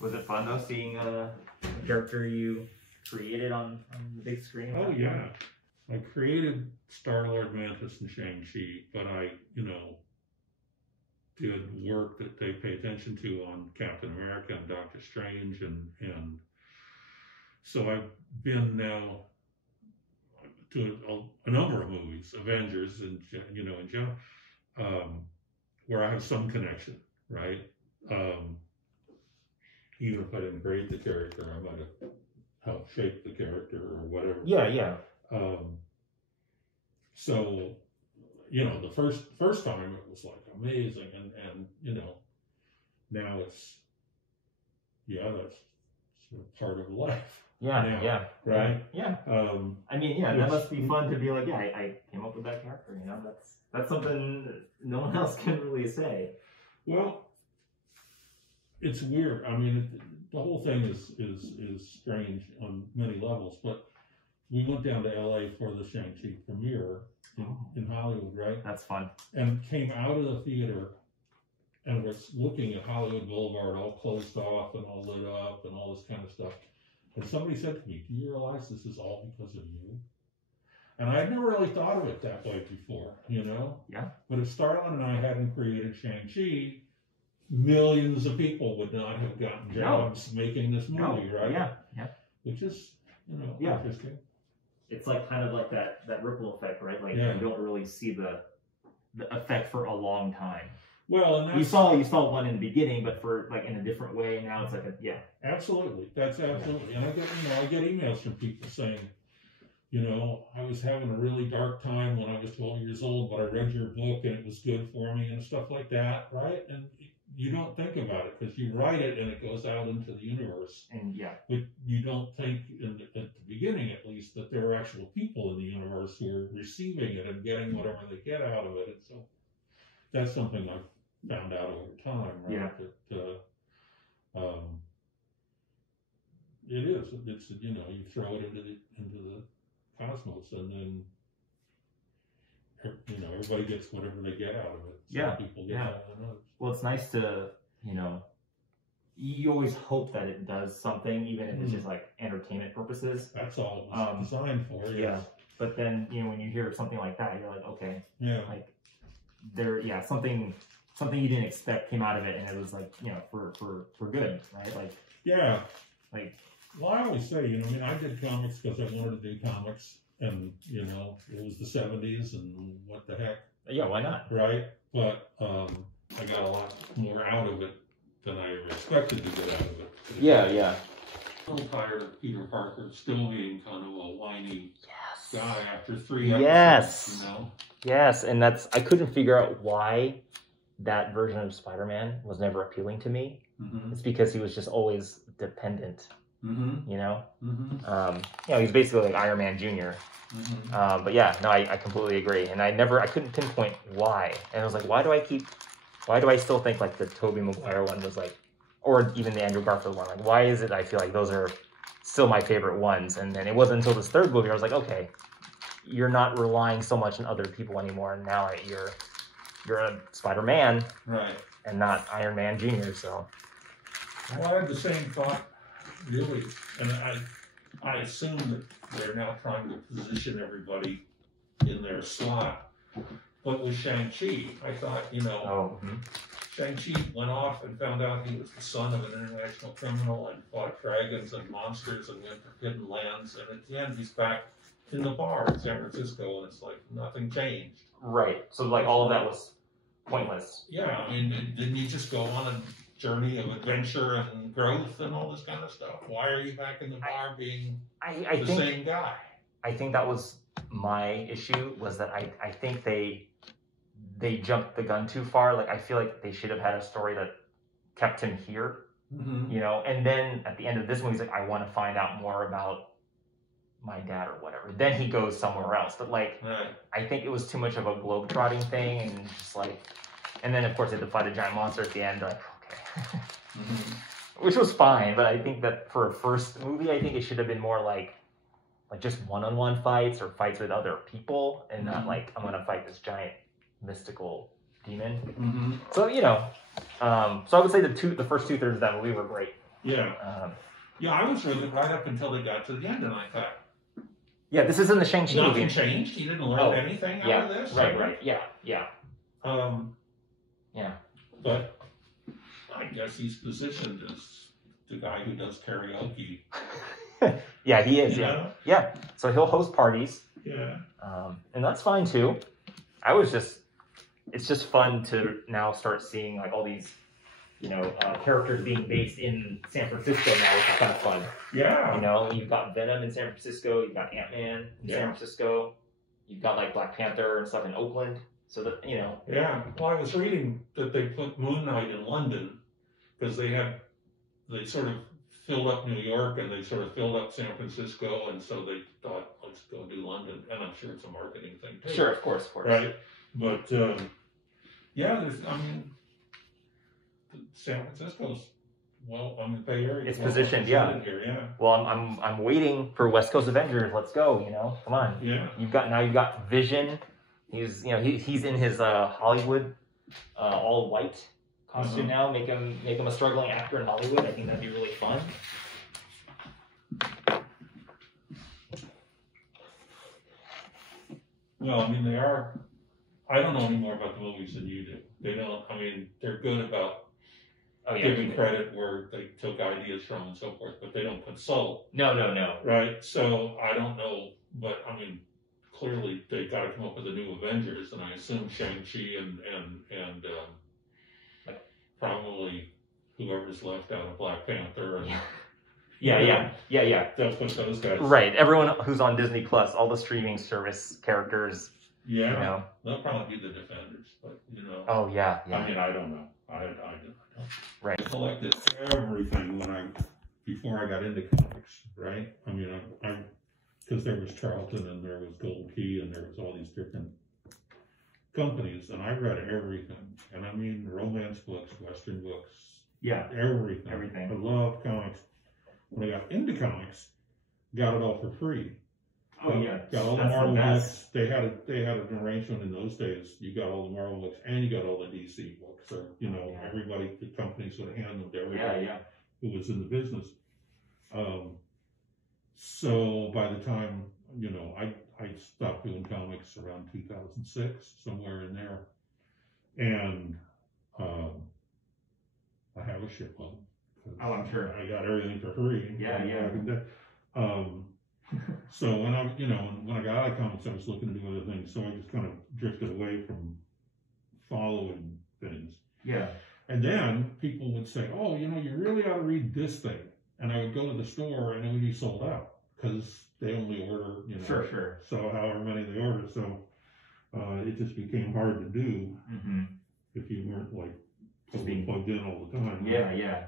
Was it fun though seeing a character you created on the big screen? Oh yeah, I created Starlord, Mantis, and Shang-Chi, but I, did work that they pay attention to on Captain America and Doctor Strange, and so I've been now to a number of movies, Avengers, and in general, where I have some connection, right? Even if I didn't create the character, I might have helped shape the character or whatever. Yeah. So, the first time it was like amazing, and now it's that's sort of part of life. Yeah. Right? Yeah. I mean, that must be fun to be like, I came up with that character, That's something no one else can really say. Well, it's weird. I mean, the whole thing is strange on many levels, but we went down to LA for the Shang-Chi premiere in Hollywood, right? That's fun. And came out of the theater and was looking at Hollywood Boulevard all closed off and all lit up and all this kind of stuff. And somebody said to me, "Do you realize this is all because of you?" And I'd never really thought of it that way before, Yeah. But if Starlin and I hadn't created Shang-Chi, millions of people would not have gotten jobs making this movie, right? Yeah. Which is, interesting. It's like kind of like that ripple effect, right? Like you don't really see the effect for a long time. Well, and you saw one in the beginning, but for like in a different way, and now it's like Absolutely, that's absolutely. And I get emails from people saying, I was having a really dark time when I was 12 years old, but I read your book and it was good for me and stuff like that, right? And you don't think about it because you write it and it goes out into the universe. And but you don't think at the beginning, at least, that there are actual people in the universe who are receiving it and getting whatever they get out of it. And so that's something I've found out over time, right? Yeah. That it is. It's you throw it into the cosmos, and then everybody gets whatever they get out of it. Some people get out of it. Well, it's nice to you always hope that it does something, even if it's just like entertainment purposes. That's all it was designed for. Yes. Yeah. But then when you hear something like that, you're like, okay, like something you didn't expect came out of it, and it was like for good, right? Like. Well, I always say, I did comics because I wanted to do comics, and, it was the 70s, and what the heck. Yeah, why not? Right? But I got a lot more out of it than I expected to get out of it. Yeah. I'm a little tired of Peter Parker still being kind of a whiny guy after 3 episodes, Yes. Yes, and I couldn't figure out why that version of Spider-Man was never appealing to me. Mm-hmm. It's because he was just always dependent. Mm-hmm. He's basically like Iron Man Jr. Mm-hmm. But I completely agree, and I couldn't pinpoint why, and I was like, why do I still think like the Tobey Maguire one was like, or even the Andrew Garfield one, like why is it I feel like those are still my favorite ones? And then it wasn't until this third movie I was like, okay, you're not relying so much on other people anymore, and now you're a Spider-Man, right, and not Iron Man Jr. So I had the same thought. Really, and I assume that they're now trying to position everybody in their slot. But with Shang-Chi, I thought, Shang-Chi went off and found out he was the son of an international criminal and fought dragons and monsters and went for hidden lands. And at the end, he's back in the bar in San Francisco, and it's like nothing changed. Right. So like all of that was pointless. Yeah, I mean, didn't you just go on a journey of adventure and growth and all this kind of stuff? Why are you back in the bar being the same guy? I think that was my issue, was that I think they jumped the gun too far. Like, I feel like they should have had a story that kept him here, and then at the end of this movie, he's like, I want to find out more about my dad or whatever. Then he goes somewhere else. But like, I think it was too much of a globe-trotting thing, and just like, and then of course they had to fight a giant monster at the end, like, which was fine, but I think that for a first movie, I think it should have been more like just one-on-one fights or fights with other people, and not like, I'm gonna fight this giant mystical demon. So so I would say the first 2/3 of that movie were great. Yeah. Yeah, I was with it right up until they got to the end, and I thought, yeah, this is in the Shang-Chi movie. Nothing changed. He didn't learn anything out of this. Right. Yeah. Yeah. But I guess he's positioned as the guy who does karaoke. Yeah, he is. You know? Yeah. So he'll host parties. Yeah. And that's fine too. It's just fun to now start seeing like all these, characters being based in San Francisco now, which is kind of fun. Yeah. You've got Venom in San Francisco, you've got Ant-Man in San Francisco, you've got like Black Panther and stuff in Oakland. So that, Yeah. Well, I was reading that they put Moon Knight in London because they sort of filled up New York and they sort of filled up San Francisco, and so they thought, let's go do London. And I'm sure it's a marketing thing too. Sure, of course. Right. But San Francisco's Bay Area. It's positioned, Here, yeah. Well, I'm waiting for West Coast Avengers. Let's go. Come on. Yeah. You've got Vision. He's he's in his Hollywood all white costume now. Make him a struggling actor in Hollywood. I think that'd be really fun. Well, they are. I don't know any more about the movies than you do. They don't. They're good about giving credit where they took ideas from and so forth, but they don't consult. No. Right. So I don't know, but clearly they got to come up with a new Avengers, and I assume Shang-Chi and probably whoever's left out of Black Panther and. Yeah. They'll put those guys. Right. Everyone who's on Disney Plus, all the streaming service characters. Yeah. They'll probably be the Defenders, but Oh yeah. I don't know. I don't. Right. I collected everything before I got into comics. Right. Because there was Charlton and there was Gold Key and there was all these different companies, and I read everything. And romance books, Western books. Yeah. Everything. I love comics. When I got into comics, got it all for free. Oh yeah, got all the Marvel books. They had an arrangement in those days. You got all the Marvel books and you got all the DC books. So everybody, the companies would hand them to everybody who was in the business. So by the time I stopped doing comics around 2006, somewhere in there, and I have a shitload. Oh, I'm sure. I got everything for free. Yeah. So when I got out of comics, I was looking to do other things. So I just kind of drifted away from following things. Yeah. And then people would say, "Oh, you really ought to read this thing." And I would go to the store and it would be sold out because they only order, Sure. So however many they order. So it just became hard to do if you weren't totally plugged in all the time. Yeah.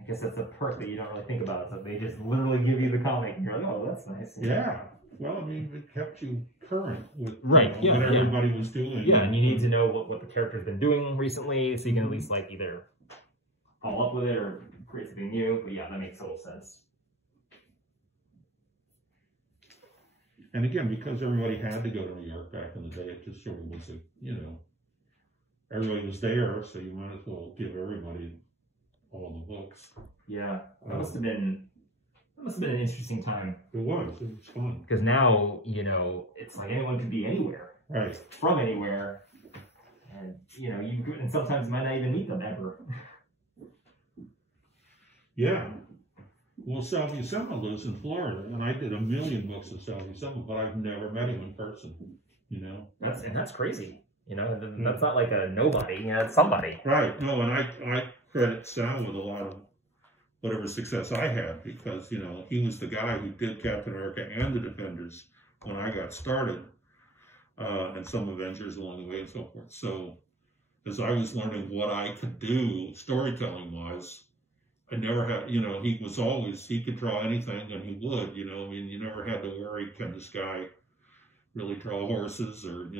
I guess that's a perk that you don't really think about. So they just literally give you the comic, and you're like, "Oh, that's nice." Yeah. Well, it kept you current with what everybody was doing. Yeah, and you need to know what the character's been doing recently, so you can at least either follow up with it or create something new. But yeah, that makes total sense. And again, because everybody had to go to New York back in the day, it just sort of was everybody was there, so you might as well give everybody all the books. Yeah, that must have been an interesting time. It was fun. Because now, it's like anyone can be anywhere. Right. From anywhere. And, and sometimes you might not even meet them ever. Yeah. Well, Sal Buscema lives in Florida, and I did 1 million books of Sal Buscema, but I've never met him in person, That's crazy. That's not like a nobody, it's somebody. Right. No, and I credit Sal with a lot of whatever success I had because, he was the guy who did Captain America and the Defenders when I got started, and some Avengers along the way and so forth. So as I was learning what I could do storytelling-wise, I never had, he could draw anything and he would, you never had to worry, can this guy really draw horses or,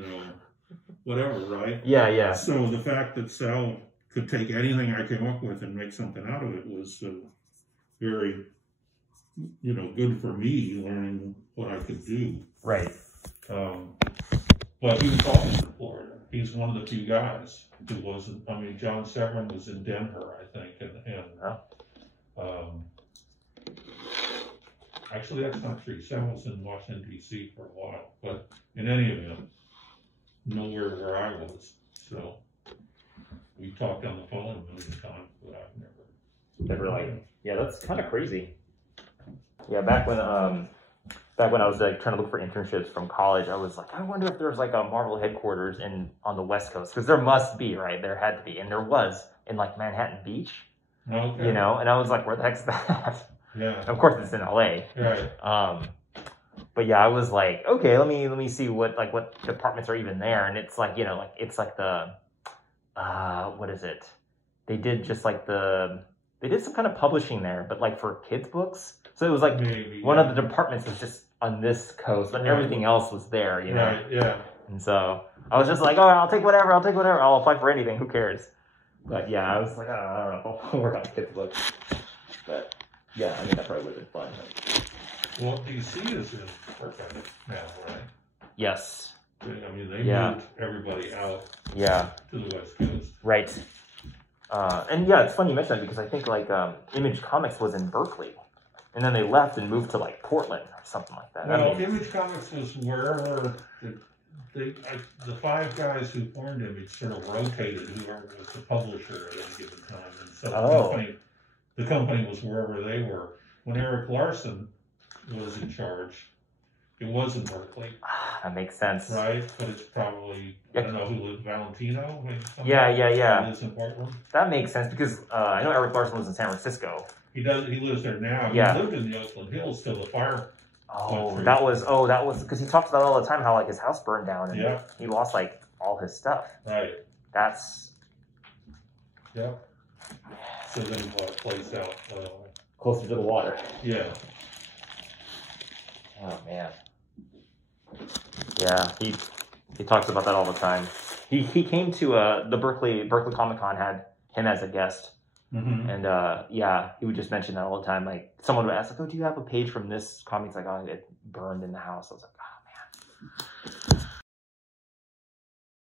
whatever, right? Yeah. So the fact that Sal could take anything I came up with and make something out of it was very, good for me learning what I could do. Right. But he was always in Florida. He's one of the few guys who wasn't. John Severin was in Denver, I think, and Actually, that's not true. Sam was in Washington, D.C. for a while. But in any event, nowhere where I was. So we talked on the phone a million times, but I've Never like, yeah, that's kind of crazy. Yeah, back when I was like trying to look for internships from college, I was like, I wonder if there's like a Marvel headquarters on the West Coast, because there must be, right? There had to be, and there was in like Manhattan Beach, Okay. you know. And I was like, where the heck's that? Yeah. Of course, it's in LA. Right. But yeah, I was like, okay, let me see what departments are even there, and it's like, you know, like it's like the what is it? They did just like they did some kind of publishing there, but like for kids books. So it was like Maybe, one of the departments was just on this coast, but everything else was there, you know? Right, yeah. And so I was just like, oh, I'll take whatever. I'll apply for anything. Who cares? But yeah, I was like, I don't know. I'll work on kids books. But yeah, I mean, that probably would have been fun. Well, DC is in Brooklyn now, right? Yes. I mean, they moved everybody out to the West Coast. Right. And yeah, it's funny you mention that, because I think like Image Comics was in Berkeley, and then they left and moved to like Portland or something like that. Well, Image Comics was wherever the 5 guys who formed Image sort of rotated whoever was the publisher at any given time, and so the company was wherever they were. When Eric Larson was in charge, it was in Berkeley. That makes sense. Right? But it's probably, I don't know who lived, Valentino? Maybe lives in Portland. That makes sense, because I know Eric Larson lives in San Francisco. He lives there now. Yeah. He lived in the Oakland Hills till the fire. That was because he talks about it all the time, how like his house burned down and he lost like all his stuff. Right. That's. Yep. So then he bought a place out closer to the water. Yeah. Oh man. Yeah, he talks about that all the time. He came to the Berkeley Comic Con, had him as a guest. Mm-hmm. And he would just mention that all the time. Like someone would ask, like, "Oh, do you have a page from this comic?" He's like, "Oh, it burned in the house." I was like, "Oh man."